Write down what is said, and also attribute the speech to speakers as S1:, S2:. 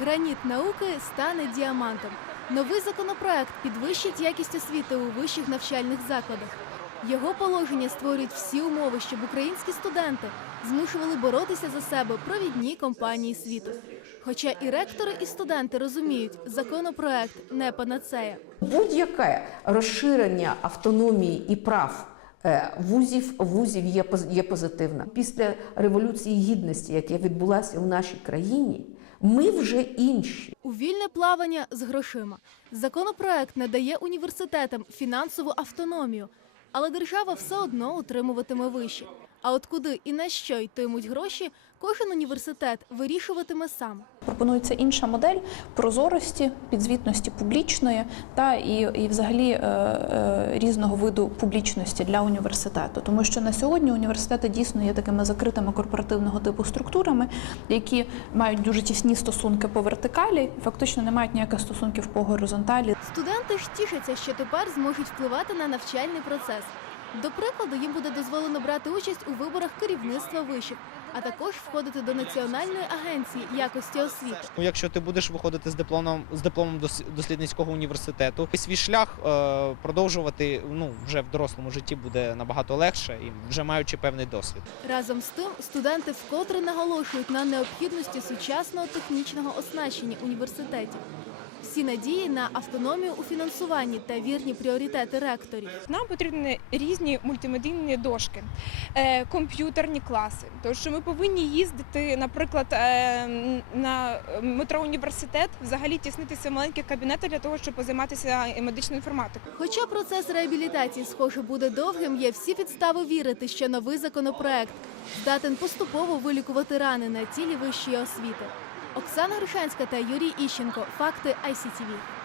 S1: Граніт науки стане діамантом. Новий законопроект підвищить якість освіти у вищих навчальних закладах. Його положення створюють всі умови, щоб українські студенти змушували боротися за себе провідні компанії світу. Хоча і ректори, і студенти розуміють, законопроект не панацея.
S2: Будь-яке розширення автономії і прав е, вузів, вузів є, є позитивне. Після революції гідності, яка відбулася у нашій країні, ми вже інші.
S1: У вільне плавання з грошима. Законопроект надає університетам фінансову автономію, але держава все одно утримуватиме виші. А от куди і на що йтимуть гроші, кожен університет вирішуватиме сам.
S3: Пропонується інша модель прозорості, підзвітності публічної та і, і взагалі е, е, різного виду публічності для університету. Тому що на сьогодні університети дійсно є такими закритими корпоративного типу структурами, які мають дуже тісні стосунки по вертикалі, фактично не мають ніяких стосунків по горизонталі.
S1: Студенти ж тішаться, що тепер зможуть впливати на навчальний процес. До прикладу, їм буде дозволено брати участь у виборах керівництва вишів, а також входити до Національної агенції якості освіти.
S4: Ну, якщо ти будеш виходити з дипломом з дипломом дос- дослідницького університету, свій шлях е, продовжувати ну вже в дорослому житті буде набагато легше і вже маючи певний досвід.
S1: Разом з тим, студенти вкотре наголошують на необхідності сучасного технічного оснащення університетів. Всі надії на автономію у фінансуванні та вірні пріоритети ректорів.
S5: Нам потрібні різні мультимедійні дошки, е, комп'ютерні класи. Тому що ми повинні їздити, наприклад, е, на метро університет, взагалі тіснитися в маленькі кабінети для того, щоб позайматися медичною інформатикою.
S1: Хоча процес реабілітації, схоже, буде довгим, є всі підстави вірити, що новий законопроект здатен поступово вилікувати рани на тілі вищої освіти. Оксана Гришанська та Юрій Іщенко. Факти ICTV.